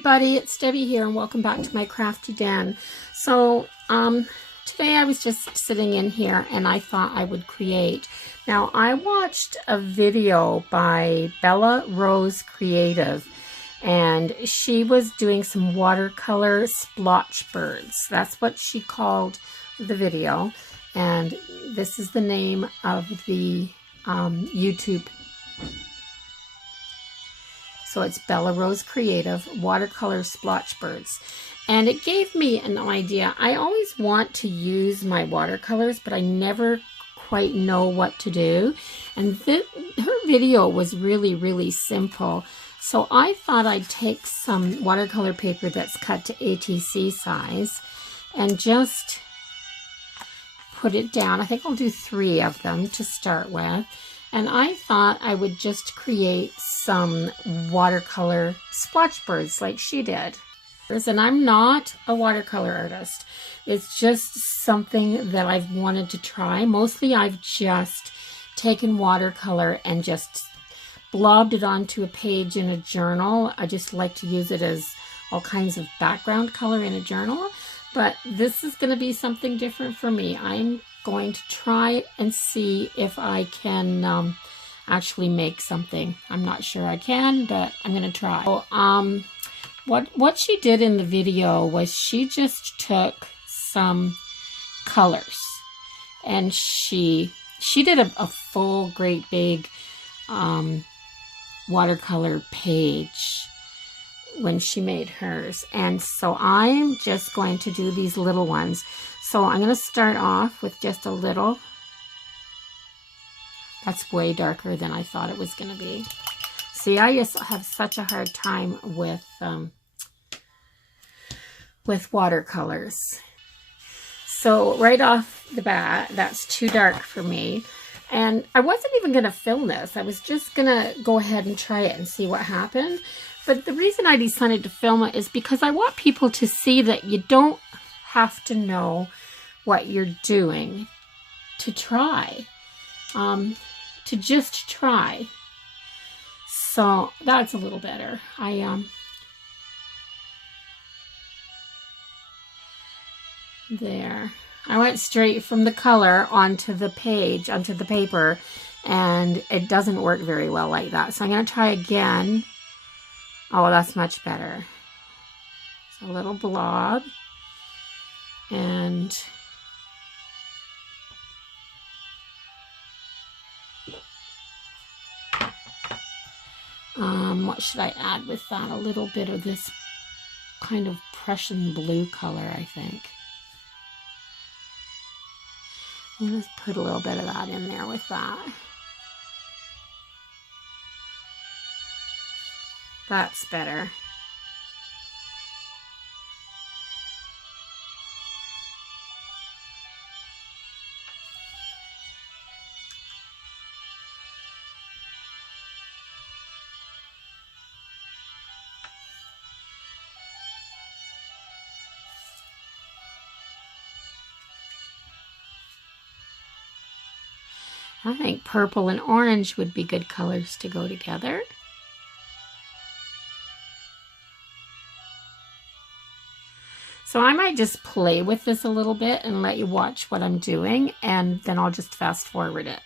everybody, it's Debbie here and welcome back to my crafty den. So today I was just sitting in here and I thought I would create. Now I watched a video by Bella Rose Creative and she was doing some watercolor splotch birds. That's what she called the video, and this is the name of the YouTube. So it's Bella Rose Creative Watercolor Splotch Birds. And it gave me an idea. I always want to use my watercolors, but I never quite know what to do. And her video was really simple. So I thought I'd take some watercolor paper that's cut to ATC size and just put it down. I think I'll do 3 of them to start with. And I thought I would just create some watercolor splotch birds like she did. And I'm not a watercolor artist. It's just something that I've wanted to try. Mostly I've just taken watercolor and just blobbed it onto a page in a journal. I just like to use it as all kinds of background color in a journal. But this is going to be something different for me. I'm going to try and see if I can actually make something. I'm not sure I can, but I'm going to try. So, what she did in the video was she just took some colors and she did a full great big watercolor page when she made hers. And so I'm just going to do these little ones. So I'm going to start off with just a little. That's way darker than I thought it was going to be. See, I just have such a hard time with watercolors. So right off the bat, that's too dark for me. And I wasn't even going to film this. I was just going to go ahead and try it and see what happened. But the reason I decided to film it is because I want people to see that you don't have to know what you're doing to try. To just try. So that's a little better. There. I went straight from the color onto the page, onto the paper, and it doesn't work very well like that. So I'm going to try again. Oh, that's much better. It's a little blob. And what should I add with that? A little bit of this kind of Prussian blue color, I think. I'm going to put a little bit of that in there with that. That's better. I think purple and orange would be good colors to go together. So I might just play with this a little bit and let you watch what I'm doing, and then I'll just fast forward it.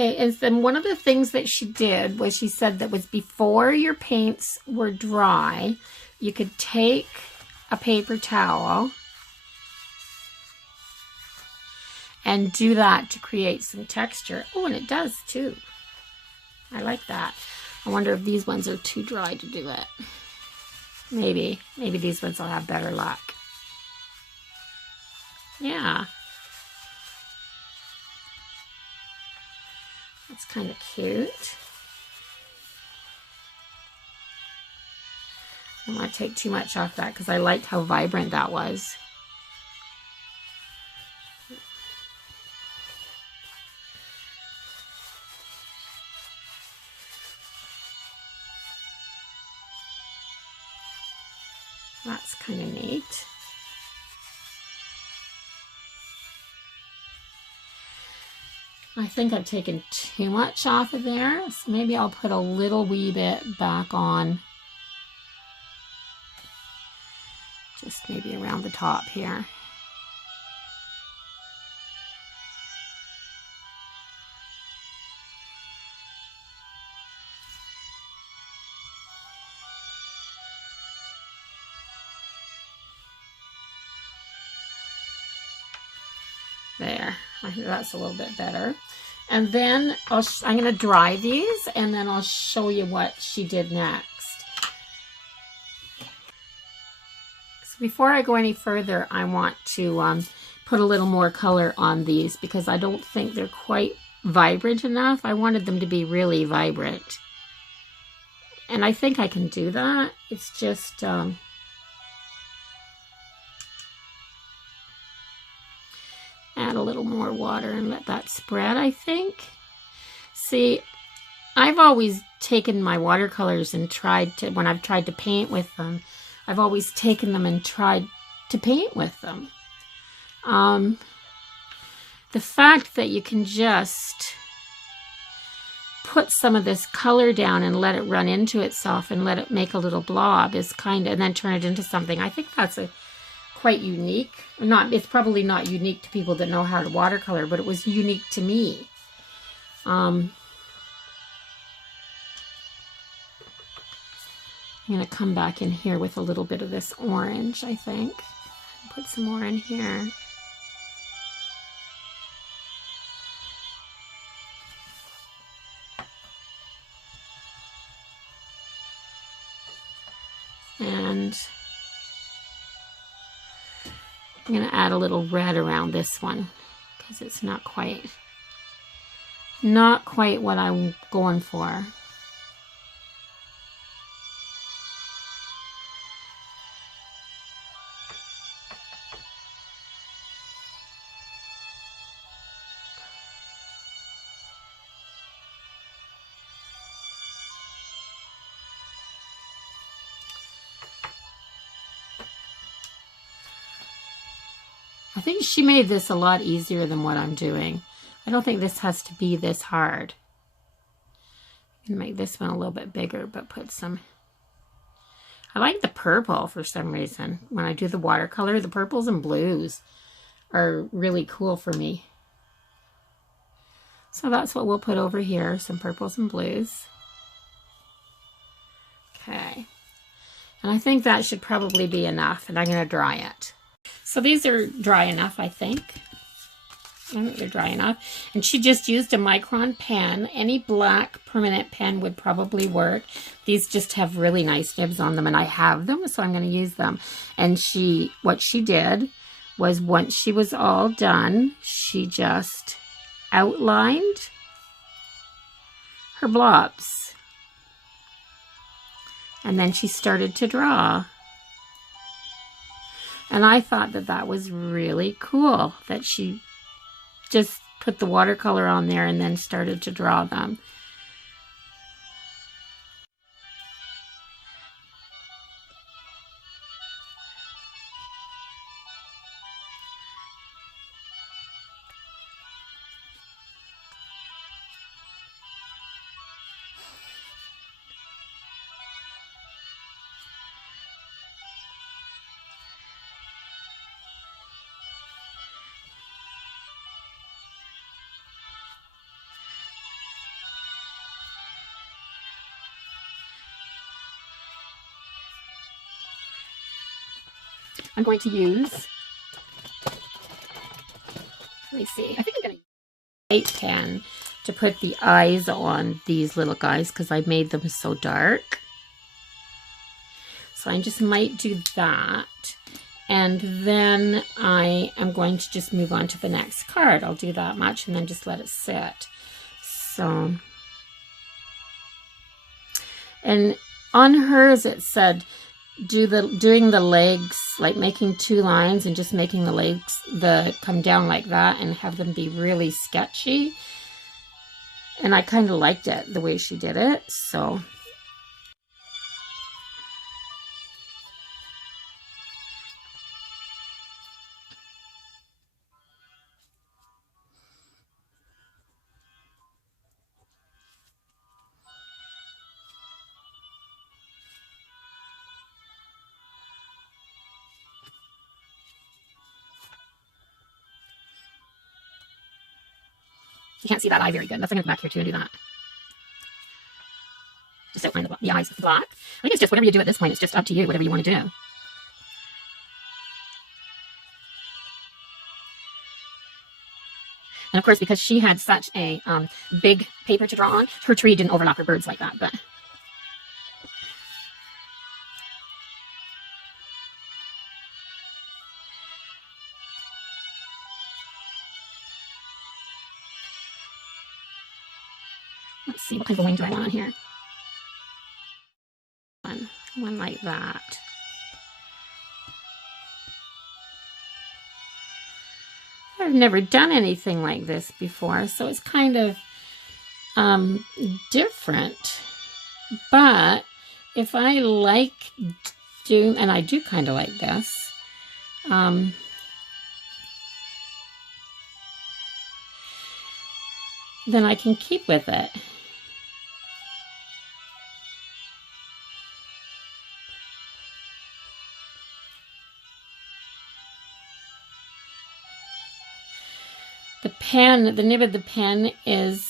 Okay, and then one of the things that she did was she said that was before your paints were dry, you could take a paper towel and do that to create some texture. Oh, and it does too. I like that. I wonder if these ones are too dry to do it. Maybe these ones will have better luck. Yeah. That's kind of cute. I don't want to take too much off that because I liked how vibrant that was. That's kind of neat. I think I've taken too much off of there, so maybe I'll put a little wee bit back on. Just maybe around the top here. There, I think that's a little bit better. And then I'm going to dry these, and then I'll show you what she did next. So before I go any further, I want to put a little more color on these because I don't think they're quite vibrant enough. I wanted them to be really vibrant. And I think I can do that. It's just... add a little more water and let that spread, I think. See, I've always taken my watercolors and tried to, when I've tried to paint with them, I've always taken them and tried to paint with them. The fact that you can just put some of this color down and let it run into itself and let it make a little blob is kind of, and then turn it into something. I think that's quite unique. It's probably not unique to people that know how to watercolor, but it was unique to me. I'm going to come back in here with a little bit of this orange, I think. Put some more in here. And I'm going to add a little red around this one because it's not quite what I'm going for. I think she made this a lot easier than what I'm doing. I don't think this has to be this hard. I can make this one a little bit bigger, but put some... I like the purple for some reason. When I do the watercolor, the purples and blues are really cool for me. So that's what we'll put over here, some purples and blues. Okay. And I think that should probably be enough, and I'm going to dry it. So these are dry enough, I think. I think they're dry enough. And she just used a micron pen. Any black permanent pen would probably work. These just have really nice nibs on them, and I have them, so I'm going to use them. And what she did was, once she was all done, she just outlined her blobs. And then she started to draw. And I thought that that was really cool, that she just put the watercolor on there and then started to draw them. I'm going to use, let me see, I think I'm going to use a white pen to put the eyes on these little guys because I made them so dark. So I just might do that. And then I am going to just move on to the next card. I'll do that much and then just let it sit. So, and on hers it said doing the legs, like making 2 lines and just making the legs come down like that and have them be really sketchy. And I kind of liked it the way she did it. So you can't see that eye very good. Let's bring it back here too and do that. Just outline the eyes with black. I think it's just whatever you do at this point. It's just up to you, whatever you want to do. And of course, because she had such a big paper to draw on, her tree didn't overlap her birds like that. But let's see, what kind of a wing do I want on here? One like that. I've never done anything like this before, so it's kind of different. But if I like doing, and I do kind of like this, then I can keep with it. The pen, the nib of the pen is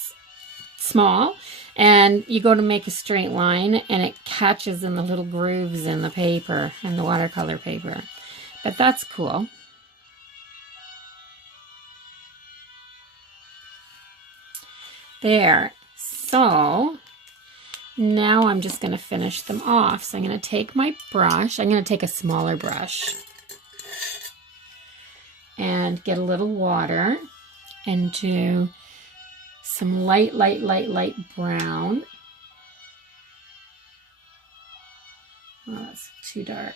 small, and you go to make a straight line and it catches in the little grooves in the paper, in the watercolor paper. But that's cool. There. So now I'm just going to finish them off. So I'm going to take my brush. I'm going to take a smaller brush and get a little water and do some light brown. Oh, that's too dark.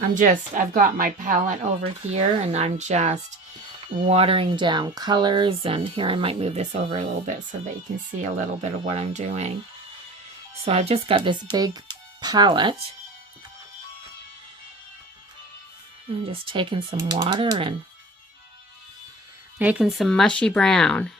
I've got my palette over here and I'm just watering down colors, and here I might move this over a little bit so that you can see a little bit of what I'm doing. So I've just got this big palette. I'm just taking some water and making some mushy brown.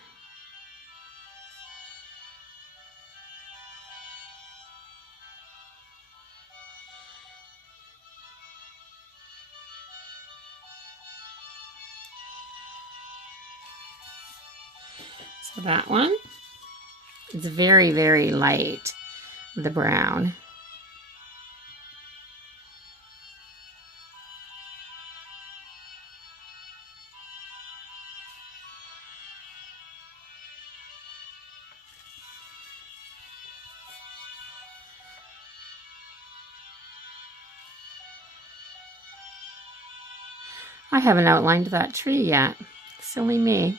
So that one, it's very, very light, the brown. I haven't outlined that tree yet. Silly me.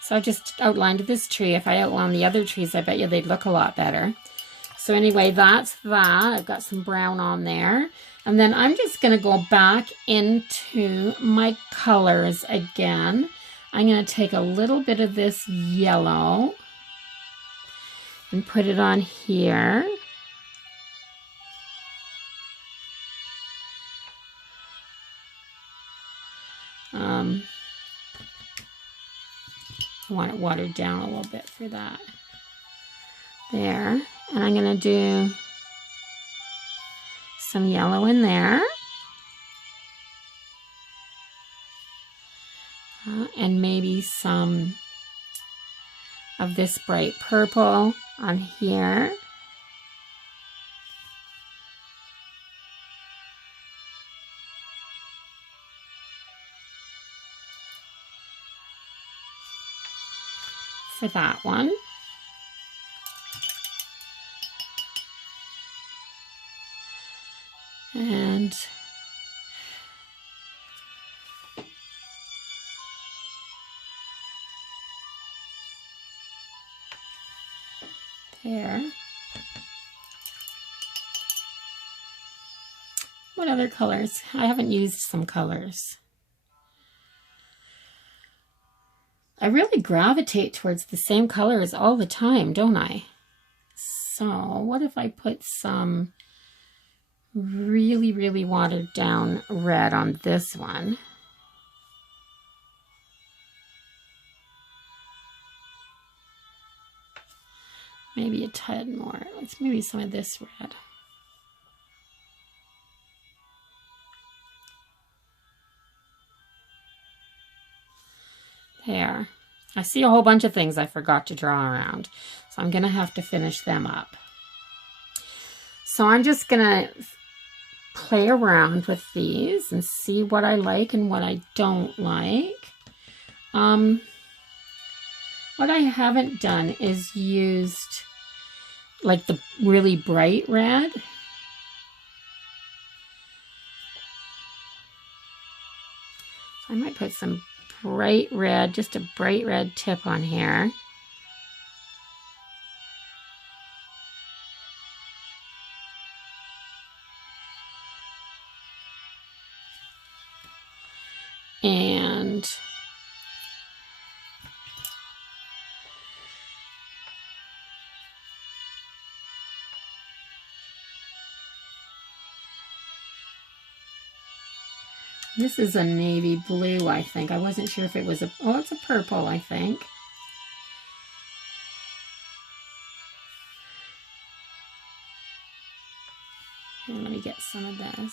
So I just outlined this tree. If I outline the other trees, I bet you they'd look a lot better. So anyway, that's that. I've got some brown on there. And then I'm just going to go back into my colors again. I'm going to take a little bit of this yellow and put it on here. I want it watered down a little bit for that. There. And I'm going to do some yellow in there. And maybe some of this bright purple on here. for that one. And there. What other colors? I haven't used some colors. I really gravitate towards the same colors all the time, don't I? So what if I put some really, really watered down red on this one? Maybe a tad more. Let's maybe some of this red. There. I see a whole bunch of things I forgot to draw around, so I'm going to have to finish them up. So I'm just going to play around with these and see what I like and what I don't like. What I haven't done is used like the really bright red. I might put some bright red, just a bright red tip on here. And this is a navy blue, I think. I wasn't sure if it was oh, it's a purple, I think. And let me get some of this.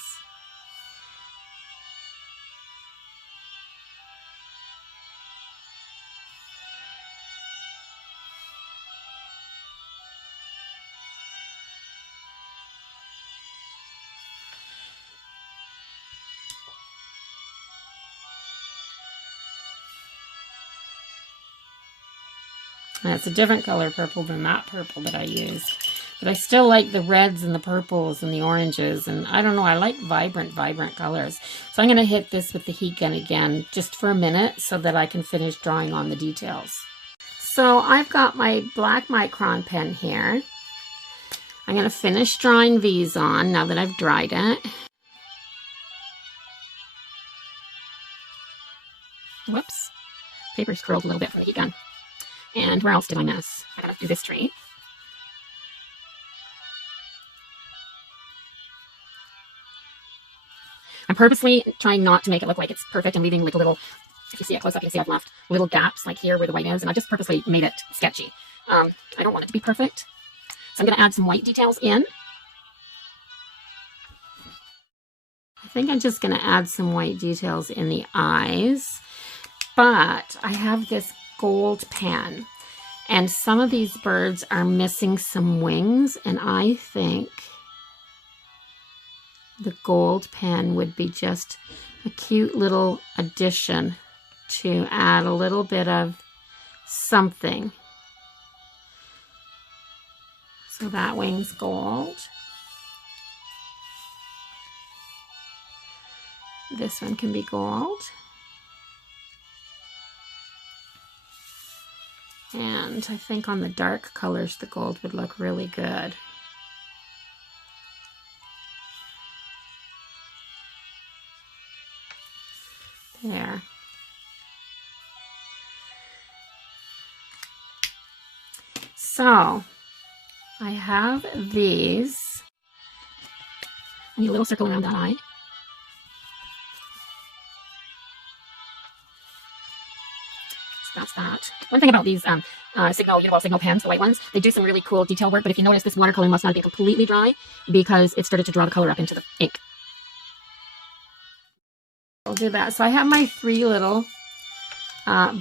And it's a different color purple than that purple that I used. But I still like the reds and the purples and the oranges. And I don't know, I like vibrant, vibrant colors. So I'm going to hit this with the heat gun again just for a minute so that I can finish drawing on the details. So I've got my black micron pen here. I'm going to finish drawing these on now that I've dried it. Whoops. Paper's curled a little bit from the heat gun. And where else did I miss? I gotta do this tree. I'm purposely trying not to make it look like it's perfect and leaving like a little, if you see it close up, you can see I've left little gaps like here where the white is, and I just purposely made it sketchy. I don't want it to be perfect. So I'm gonna add some white details in. I think I'm just gonna add some white details in the eyes, but I have this gold pen, and some of these birds are missing some wings, and I think the gold pen would be just a cute little addition to add a little bit of something. So that wing's gold. This one can be gold. And I think on the dark colors, the gold would look really good. There. So I have these. I need a little circle around that eye. That's that. One thing about these Signal pens, the white ones, they do some really cool detail work, but if you notice, this watercolor must not be completely dry because it started to draw the color up into the ink. I'll do that. So I have my three little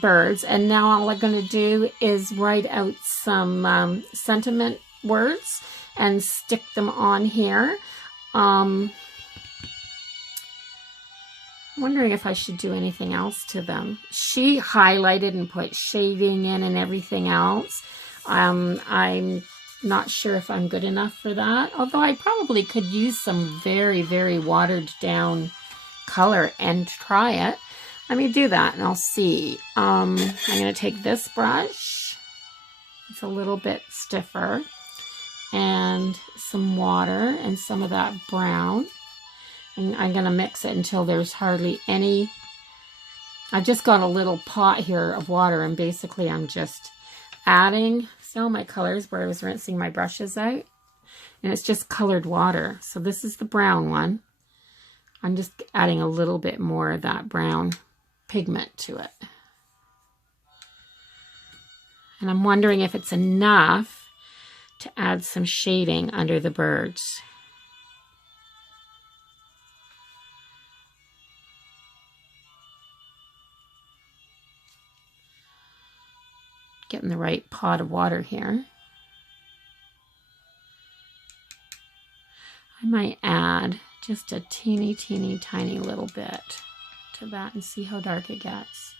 birds, and now all I'm going to do is write out some sentiment words and stick them on here. I'm wondering if I should do anything else to them. She highlighted and put shading in and everything else. I'm not sure if I'm good enough for that, although I probably could use some very, very watered down color and try it. Let me do that and I'll see. I'm going to take this brush. It's a little bit stiffer, and some water and some of that brown. And I'm going to mix it until there's hardly any. I've just got a little pot here of water, and basically I'm just adding all my colors where I was rinsing my brushes out, and it's just colored water. So this is the brown one. I'm just adding a little bit more of that brown pigment to it. And I'm wondering if it's enough to add some shading under the birds. Getting the right pot of water here. I might add just a teeny tiny little bit to that and see how dark it gets.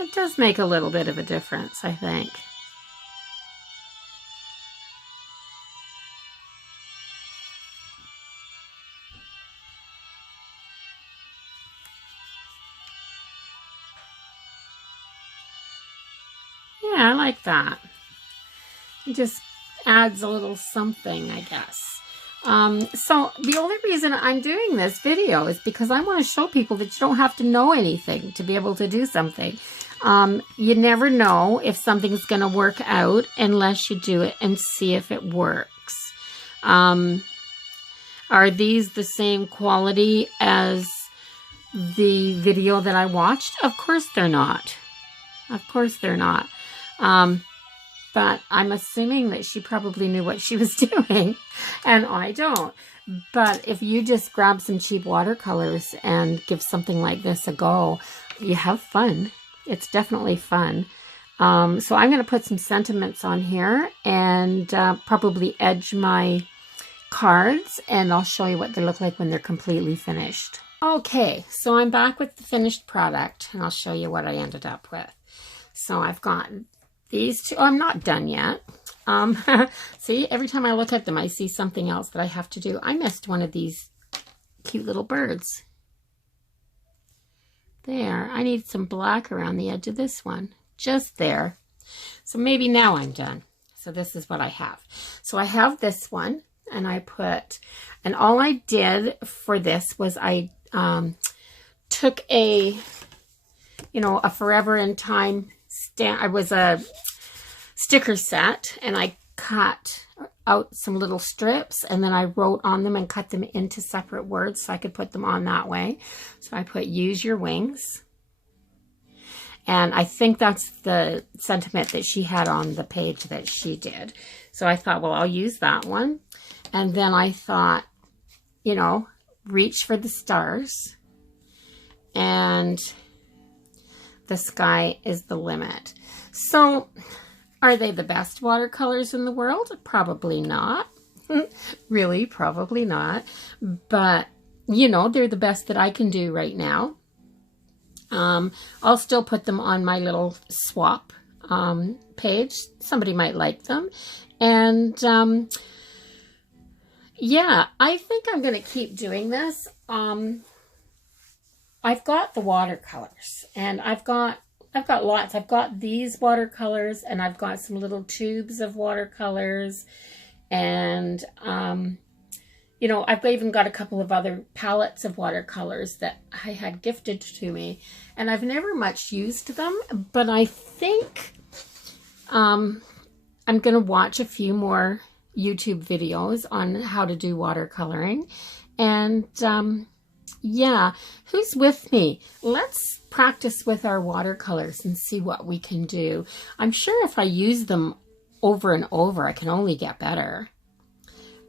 It does make a little bit of a difference, I think. Yeah, I like that. It just adds a little something, I guess. So the only reason I'm doing this video is because I want to show people that you don't have to know anything to be able to do something. You never know if something's going to work out unless you do it and see if it works. Are these the same quality as the video that I watched? Of course they're not. Of course they're not. But I'm assuming that she probably knew what she was doing, and I don't. But if you just grab some cheap watercolors and give something like this a go, you have fun. It's definitely fun. So I'm going to put some sentiments on here and probably edge my cards, and I'll show you what they look like when they're completely finished. Okay, so I'm back with the finished product, and I'll show you what I ended up with. So I've got these two. Oh, I'm not done yet. See, every time I look at them, I see something else that I have to do. I missed one of these cute little birds. There, I need some black around the edge of this one. Just there. So maybe now I'm done. So this is what I have. So I have this one, and I put, and all I did for this was I took a, a Forever in Time I was a sticker set, and I cut out some little strips, and then I wrote on them and cut them into separate words so I could put them on that way. So I put "use your wings," and I think that's the sentiment that she had on the page that she did. So I thought, well, I'll use that one. And then I thought, reach for the stars, and the sky is the limit. So are they the best watercolors in the world? Probably not. Really, probably not. But, they're the best that I can do right now. I'll still put them on my little swap page. Somebody might like them. And yeah, I think I'm going to keep doing this. I've got the watercolors, and I've got lots. I've got these watercolors, and I've got some little tubes of watercolors, and you know, I've even got a couple of other palettes of watercolors that I had gifted to me, and I've never much used them, but I think I'm going to watch a few more YouTube videos on how to do watercoloring. And yeah, who's with me? Let's practice with our watercolors and see what we can do. I'm sure if I use them over and over, I can only get better.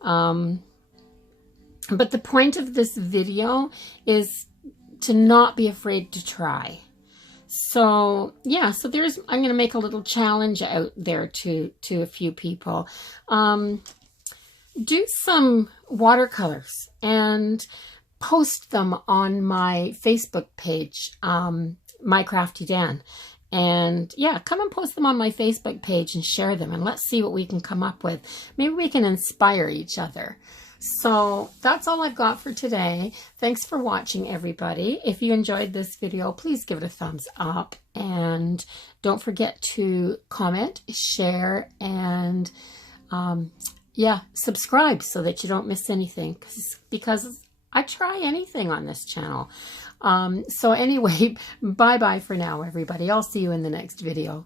But the point of this video is to not be afraid to try. So yeah, so I'm going to make a little challenge out there to a few people. Do some watercolors and post them on my Facebook page, My Crafty Dan. And yeah, come and post them on my Facebook page and share them, and let's see what we can come up with. Maybe we can inspire each other. So that's all I've got for today. Thanks for watching, everybody. If you enjoyed this video, please give it a thumbs up, and don't forget to comment, share, and yeah, subscribe so that you don't miss anything, because I try anything on this channel. So anyway, bye-bye for now, everybody. I'll see you in the next video.